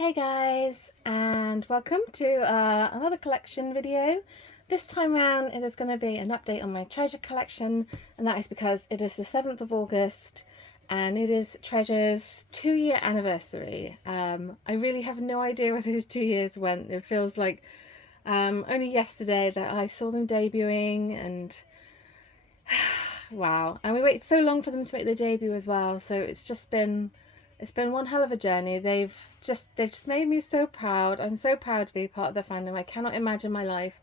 Hey guys, and welcome to another collection video. This time around it is going to be an update on my treasure collection, and that is because it is the 7th of August and it is Treasure's 2-year anniversary. I really have no idea where those 2 years went. It feels like only yesterday that I saw them debuting, and wow, and we waited so long for them to make their debut as well, so it's been one hell of a journey. They've just made me so proud. I'm so proud to be part of their fandom. I cannot imagine my life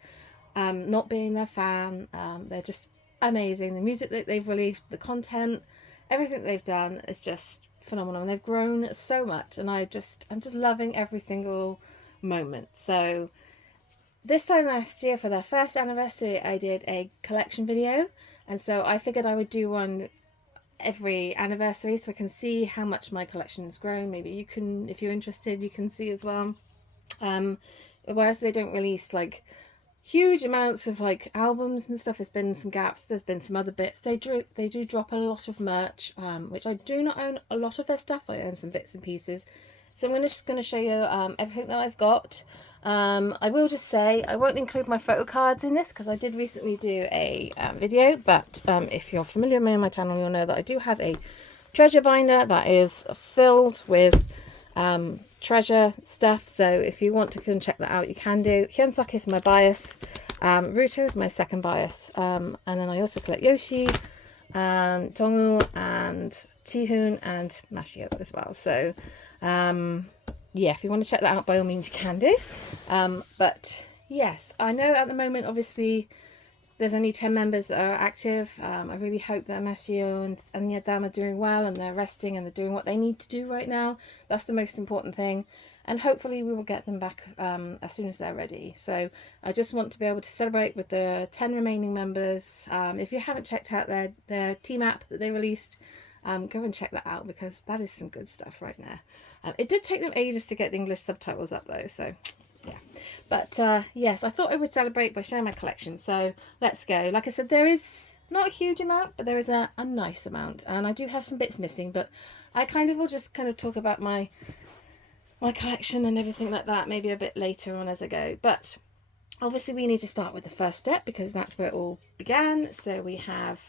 not being their fan. They're just amazing. The music that they've released, the content, everything they've done is just phenomenal. And they've grown so much, and I'm just loving every single moment. So this time last year, for their first anniversary, I did a collection video, and so I figured I would do one every anniversary so I can see how much my collection has grown. Maybe you can, if you're interested, you can see as well. Whereas they don't release like huge amounts of like albums and stuff, there's been some gaps, there's been some other bits. They do drop a lot of merch, which I do not own a lot of their stuff. I own some bits and pieces, so I'm just going to show you everything that I've got. I will just say I won't include my photo cards in this because I did recently do a video, but if you're familiar with me on my channel, you'll know that I do have a treasure binder that is filled with treasure stuff. So if you want to come check that out, you can do. Hyunsuk is my bias, Ruto is my second bias, and then I also collect Yoshi and Tongu and Chihoon and Mashio as well. So yeah, if you want to check that out, by all means you can do. But yes, I know at the moment obviously there's only 10 members that are active. I really hope that Mashio and Yadam are doing well, and they're resting and they're doing what they need to do right now. That's the most important thing, and hopefully we will get them back as soon as they're ready. So I just want to be able to celebrate with the 10 remaining members. If you haven't checked out their team app that they released, go and check that out, because that is some good stuff right there. It did take them ages to get the English subtitles up though, so yeah. But yes, I thought I would celebrate by showing my collection, so let's go. Like I said, there is not a huge amount, but there is a nice amount, and I do have some bits missing, but I will just talk about my collection and everything like that maybe a bit later on as I go. But obviously we need to start with the first step, because that's where it all began. So we have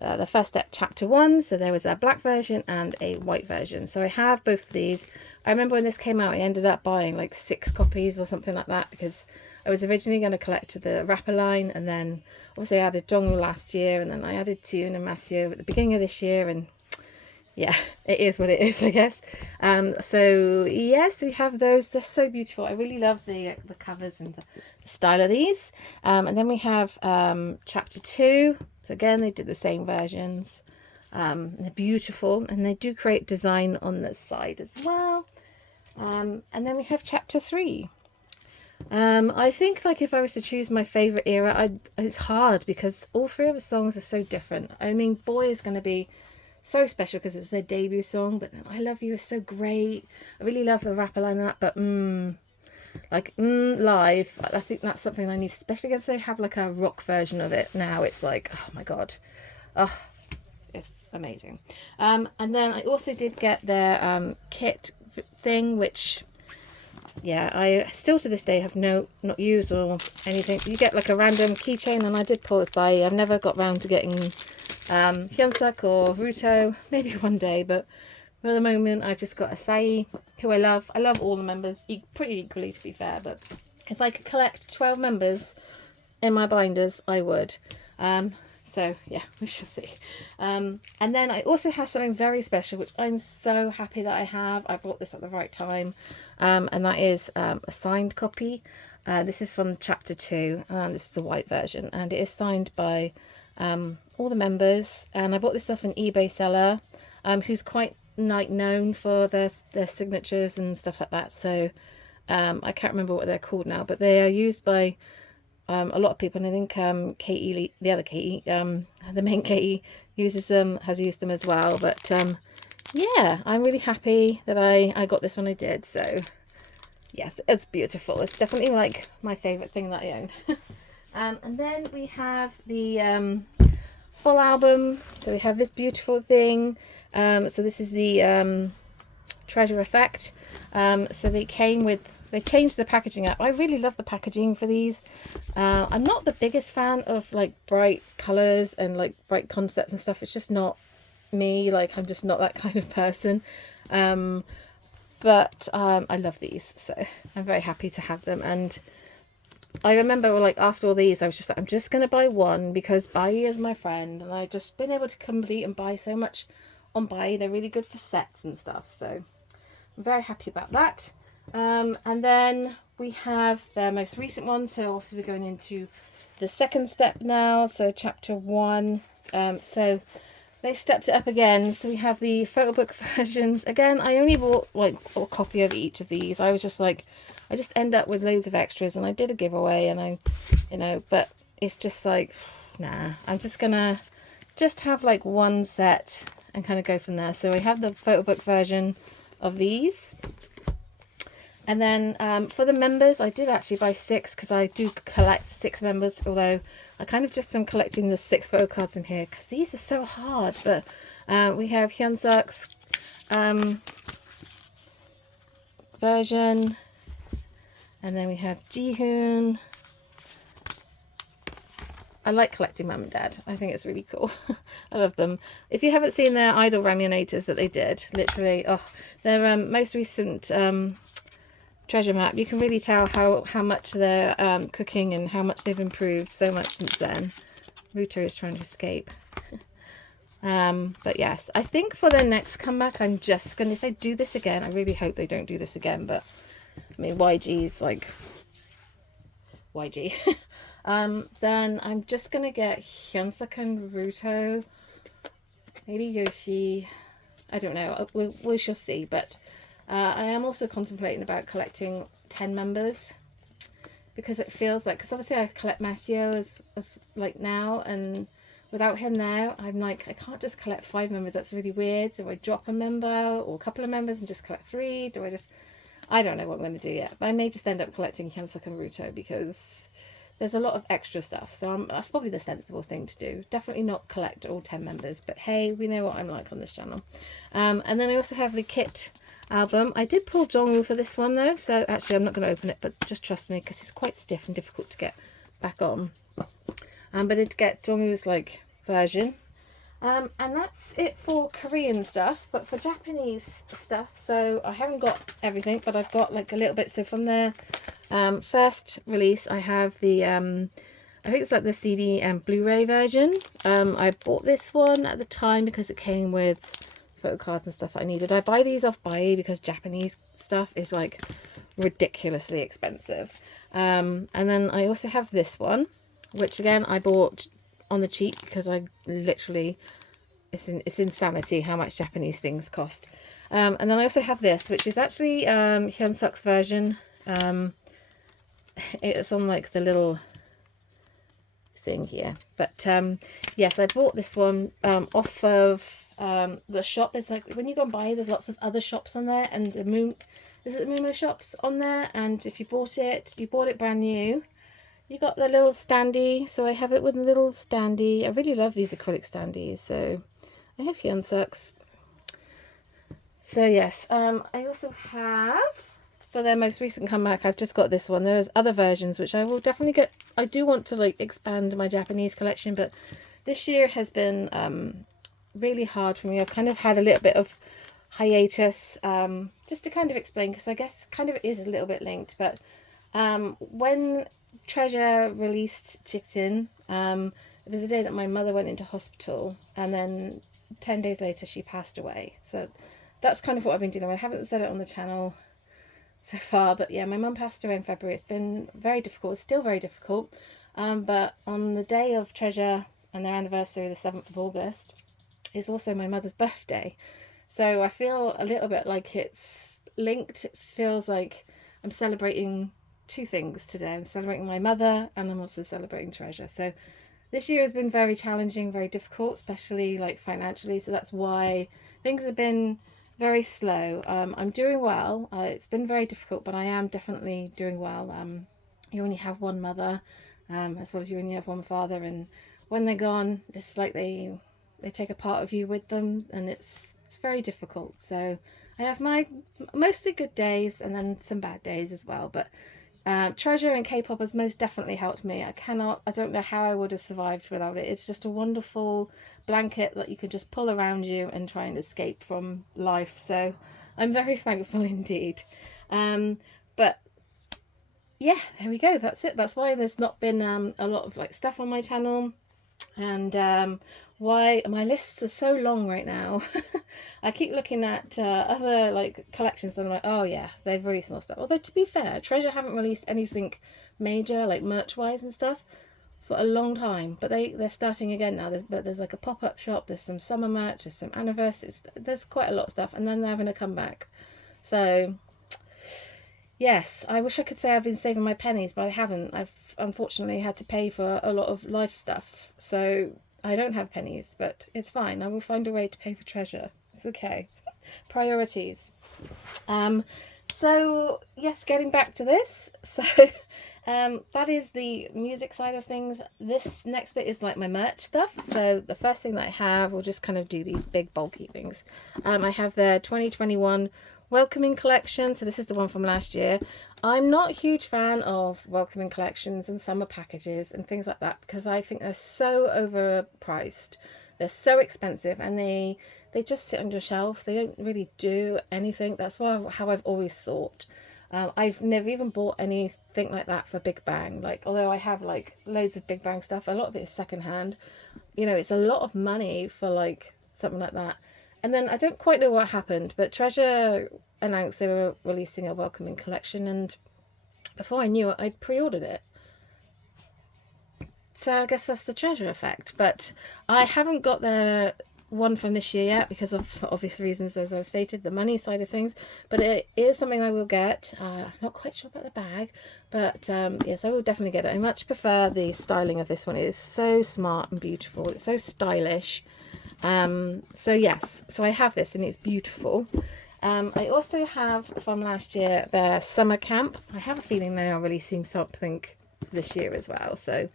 the first step, chapter 1. So there was a black version and a white version. So I have both of these. I remember when this came out, I ended up buying like 6 copies or something like that, because I was originally going to collect the wrapper line, and then obviously I added Dongul last year, and then I added Tune and Masio at the beginning of this year, and yeah, it is what it is, I guess. So yes, we have those. They're so beautiful. I really love the covers and the style of these. And then we have chapter 2. So again, they did the same versions. They're beautiful, and they do create design on the side as well. And then we have chapter 3. I think, like, if I was to choose my favorite era, it's hard because all 3 of the songs are so different. I mean, Boy is going to be so special because it's their debut song, but then I Love You is so great. I really love the rapper line of that, but live, I think that's something I need, especially because they have like a rock version of it now. It's like, oh my god, oh, it's amazing. And then I also did get their kit thing, which yeah, I still to this day have not used or anything. You get like a random keychain, and I did pull aside. I've never got round to getting Hyunsuk or Ruto, maybe one day, but for the moment I've just got Asai, who I love. I love all the members pretty equally, to be fair, but if I could collect 12 members in my binders, I would. So yeah, we shall see. And then I also have something very special, which I'm so happy that I have. I bought this at the right time, and that is a signed copy. This is from chapter 2. This is the white version, and it is signed by all the members. And I bought this off an eBay seller, who's quite known for their signatures and stuff like that. So I can't remember what they're called now, but they are used by a lot of people, and I think Katie, the other Katie, the main Katie, has used them as well. But yeah, I'm really happy that I got this when I did. So yes, it's beautiful. It's definitely like my favorite thing that I own. And then we have the full album. So we have this beautiful thing. So this is the Treasure Effect. So they changed the packaging up. I really love the packaging for these. I'm not the biggest fan of like bright colours and like bright concepts and stuff. It's just not me. Like, I'm just not that kind of person. But I love these, so I'm very happy to have them. And I remember, like, after all these, I was just like, I'm just going to buy one because Bai is my friend, and I've just been able to complete and buy so much on Bai. They're really good for sets and stuff, so I'm very happy about that. And then we have their most recent one, so obviously we're going into the second step now, so chapter 1. So they stepped it up again, so we have the photo book versions. Again, I only bought like a copy of each of these. I was just like, I just end up with loads of extras, and I did a giveaway, and I, but it's just like, nah, I'm just gonna have like one set and kind of go from there. So we have the photo book version of these. And then for the members, I did actually buy 6 because I do collect 6 members, although I kind of just am collecting the 6 photo cards in here because these are so hard. But we have Hyunsuk's version, and then we have Jihoon. I like collecting Mum and Dad. I think it's really cool. I love them. If you haven't seen their idol Ramunators that they did, literally, oh, their most recent treasure map, you can really tell how much they're cooking and how much they've improved so much since then. Ruto is trying to escape. But yes, I think for their next comeback, I'm just gonna, if they do this again, I really hope they don't do this again, but I mean, YG is like YG. Then I'm just gonna get Hyunsuk and Ruto, maybe Yoshi, I don't know, we shall see. But I am also contemplating about collecting 10 members, because it feels like, because obviously I collect Masio as like now, and without him there, I'm like, I can't just collect 5 members. That's really weird. Do I drop a member or a couple of members and just collect 3? Do I just, I don't know what I'm going to do yet, but I may just end up collecting Hyunsuk and Ruto because there's a lot of extra stuff. So that's probably the sensible thing to do. Definitely not collect all 10 members, but hey, we know what I'm like on this channel. And then I also have the kit album. I did pull Jongwoo for this one though, so actually I'm not going to open it, but just trust me because it's quite stiff and difficult to get back on. But I did get Jongwoo's like version. And that's it for Korean stuff. But for Japanese stuff, so I haven't got everything, but I've got like a little bit. So from their first release, I have the I think it's like the CD and Blu-ray version. I bought this one at the time because it came with photo cards and stuff that I needed. I buy these off Bai because Japanese stuff is like ridiculously expensive. And then I also have this one, which again I bought on the cheap because I literally, it's insanity how much Japanese things cost. And then I also have this, which is actually Hyunsuk's version. It's on like the little thing here, but yes, I bought this one off of the shop. Is like when you go and buy, there's lots of other shops on there, and the Mumo shops on there, and if you bought it brand new, you got the little standee. So I have it with a little standee. I really love these acrylic standees. So I have Hyunsuk's. So yes, I also have, for their most recent comeback, I've just got this one. There's other versions which I will definitely get. I do want to like expand my Japanese collection, but this year has been really hard for me. I've kind of had a little bit of hiatus, just to kind of explain, because I guess kind of is a little bit linked. But when Treasure released Chitin, it was the day that my mother went into hospital, and then 10 days later she passed away. So that's kind of what I've been doing. I haven't said it on the channel so far, but yeah, my mum passed away in February. It's been very difficult. It's still very difficult. But on the day of Treasure and their anniversary, the 7th of August, is also my mother's birthday. So I feel a little bit like it's linked. It feels like I'm celebrating 2 things today. I'm celebrating my mother, and I'm also celebrating Treasure. So this year has been very challenging, very difficult, especially like financially. So that's why things have been very slow. I'm doing well. It's been very difficult, but I am definitely doing well. You only have one mother, as well as you only have one father, and when they're gone, it's like they take a part of you with them, and it's very difficult. So I have my mostly good days and then some bad days as well. But Treasure and K-pop has most definitely helped me. I don't know how I would have survived without it. It's just a wonderful blanket that you can just pull around you and try and escape from life. So I'm very thankful indeed. But yeah, there we go. That's it. That's why there's not been a lot of like stuff on my channel, and why my lists are so long right now. I keep looking at other like collections and I'm like, oh yeah, they've released more stuff. Although to be fair, Treasure haven't released anything major like merch wise and stuff for a long time, but they're starting again now. There's like a pop-up shop, there's some summer merch, there's some anniversaries, there's quite a lot of stuff, and then they're having a comeback. So yes, I wish I could say I've been saving my pennies, but I haven't. I've unfortunately had to pay for a lot of life stuff, so I don't have pennies, but it's fine. I will find a way to pay for Treasure. It's okay. Priorities. So yes, getting back to this. So that is the music side of things. This next bit is like my merch stuff. So the first thing that I have, we'll just kind of do these big bulky things. I have the 2021 Welcoming Collection. So this is the one from last year. I'm not a huge fan of Welcoming Collections and summer packages and things like that because I think they're so overpriced. They're so expensive and they just sit on your shelf. They don't really do anything. That's how I've always thought. I've never even bought anything like that for Big Bang. Like, although I have like loads of Big Bang stuff, a lot of it is secondhand. You know, it's a lot of money for like something like that. And then I don't quite know what happened, but Treasure announced they were releasing a Welcoming Collection, and before I knew it, I'd pre-ordered it. So I guess that's the Treasure effect. But I haven't got the one from this year yet because of obvious reasons, as I've stated, the money side of things. But it is something I will get. Not quite sure about the bag, but yes, I will definitely get it. I much prefer the styling of this one. It is so smart and beautiful. It's so stylish. So yes, so I have this and it's beautiful. I also have from last year their summer camp. I have a feeling they are releasing something this year as well, so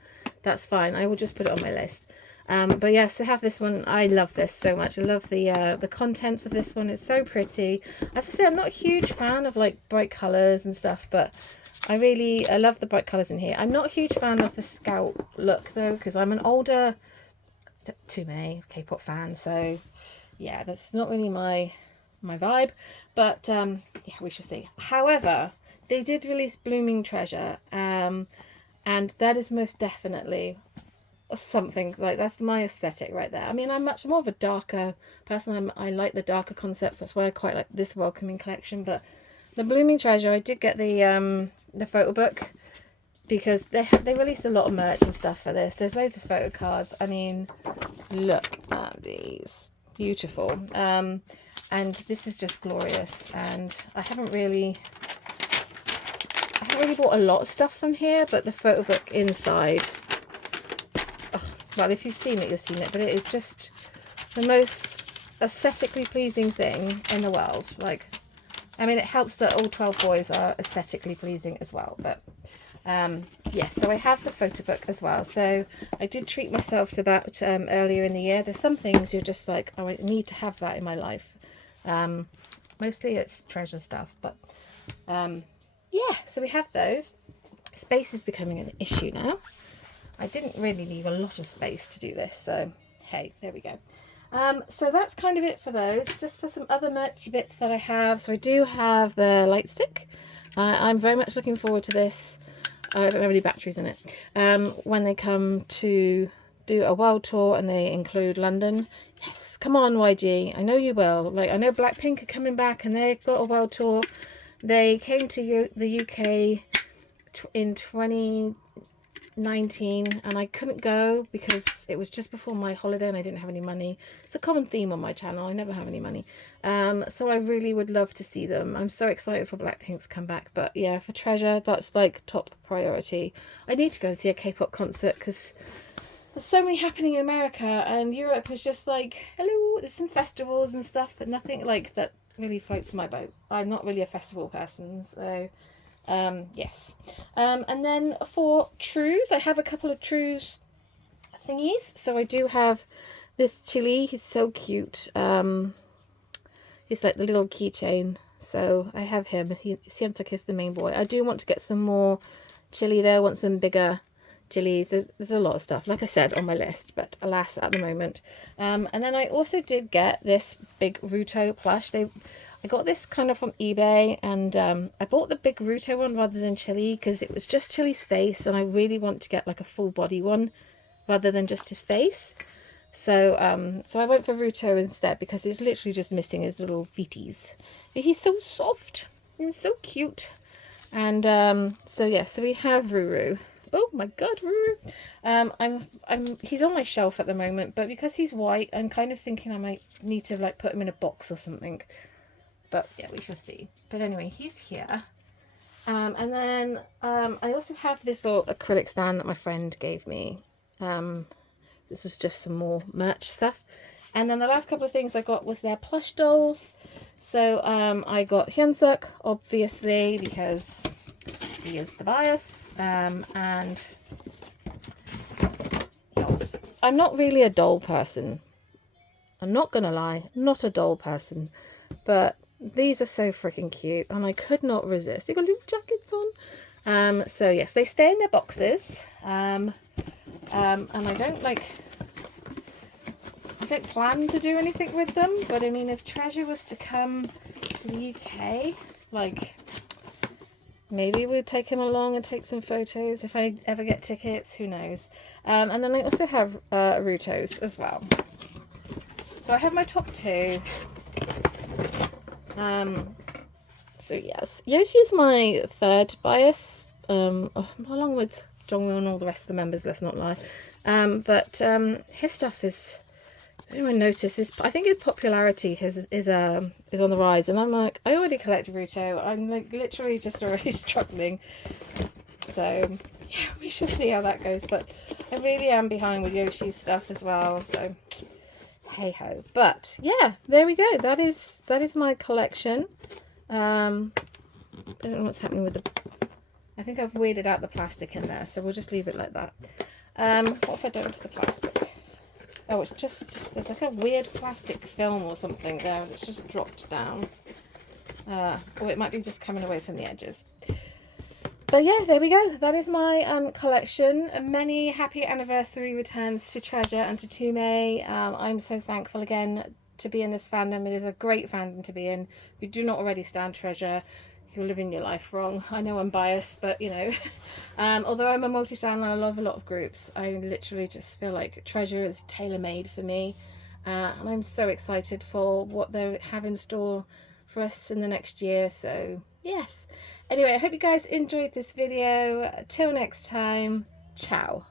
that's fine. I will just put it on my list. But yes, I have this one. I love this so much. I love the contents of this one. It's so pretty. As I say, I'm not a huge fan of like bright colours and stuff, but I love the bright colours in here. I'm not a huge fan of the Scout look though, because I'm an older Teumes K-pop fan, so yeah, that's not really my vibe. But yeah, we shall see. However, they did release Blooming Treasure, and that is most definitely something like that's my aesthetic right there. I mean, I'm much more of a darker person. I like the darker concepts. That's why I quite like this Welcoming Collection. But the Blooming Treasure, I did get the photo book because they released a lot of merch and stuff for this. There's loads of photo cards. I mean, look at these, beautiful. And this is just glorious. And I haven't really bought a lot of stuff from here, but the photo book inside, well, if you've seen it, you've seen it, but it is just the most aesthetically pleasing thing in the world. Like, I mean, it helps that all 12 boys are aesthetically pleasing as well, but yeah, so I have the photo book as well. So I did treat myself to that earlier in the year. There's some things you're just like, oh, I need to have that in my life. Mostly it's Treasure stuff, but yeah, so we have those. Space is becoming an issue now. I didn't really leave a lot of space to do this, so hey, there we go. So that's kind of it for those. Just for some other merchy bits that I have. So I do have the light stick. I'm very much looking forward to this. I don't have any batteries in it. When they come to do a world tour and they include London. Yes, come on YG, I know you will. Like, I know Blackpink are coming back and they've got a world tour. They came to the UK in 2019 and I couldn't go because it was just before my holiday and I didn't have any money. It's a common theme on my channel, I never have any money. So I really would love to see them. I'm so excited for Blackpink to come back, but yeah, for Treasure, that's like top priority. I need to go and see a K-pop concert because there's so many happening in America, and Europe is just like, hello, there's some festivals and stuff, but nothing like that really floats my boat. I'm not really a festival person, so yes. And then for Trues, I have a couple of Trues thingies. So I do have this Chili, he's so cute. He's like the little keychain. So I have him. Hyunsuk is the main boy. I do want to get some more chili though. I want some bigger chilies. There's a lot of stuff, like I said, on my list, but alas, at the moment. And then I also did get this big Ruto plush. I got this kind of from eBay, and I bought the big Ruto one rather than Chili because it was just Chili's face, and I really want to get like a full body one rather than just his face. So so I went for Ruto instead because it's literally just missing his little feeties. He's so soft. He's so cute. And so yeah, so we have Ruru. Oh my god, Ruru. He's on my shelf at the moment, but because he's white, I'm kind of thinking I might need to like put him in a box or something. But yeah, we shall see. But anyway, he's here. And then I also have this little acrylic stand that my friend gave me. This is just some more merch stuff. And then the last couple of things I got was their plush dolls. So I got Hyunsuk, obviously, because he is the bias. And yes, I'm not really a doll person. I'm not going to lie, not a doll person. But these are so freaking cute, and I could not resist. You've got little jackets on. So yes, they stay in their boxes. And I don't plan to do anything with them, but I mean, if Treasure was to come to the UK, like, maybe we'd take him along and take some photos if I ever get tickets, who knows. And then I also have Rutos as well. So I have my top two. So yes, Yoshi is my third bias, along with Jongwoo and all the rest of the members, let's not lie. But his stuff is, anyone notice this? I think his popularity is on the rise, and I'm like, I already collect Ruto. I'm like literally just already struggling. So yeah, we shall see how that goes. But I really am behind with Yoshi's stuff as well. So hey ho. But yeah, there we go. That is my collection. I don't know what's happening with the. I think I've weirded out the plastic in there, so we'll just leave it like that. What if I don't to the plastic? Oh, it's just, there's like a weird plastic film or something there that's just dropped down. Or it might be just coming away from the edges. But yeah, there we go. That is my collection. Many happy anniversary returns to Treasure and to Teumes. I'm so thankful again to be in this fandom. It is a great fandom to be in. If you do not already stand Treasure, you're living your life wrong. I know I'm biased, but you know, although I'm a multi-stan and I love a lot of groups, I literally just feel like Treasure is tailor-made for me. And I'm so excited for what they have in store for us in the next year. So yes. Anyway, I hope you guys enjoyed this video. Till next time, ciao.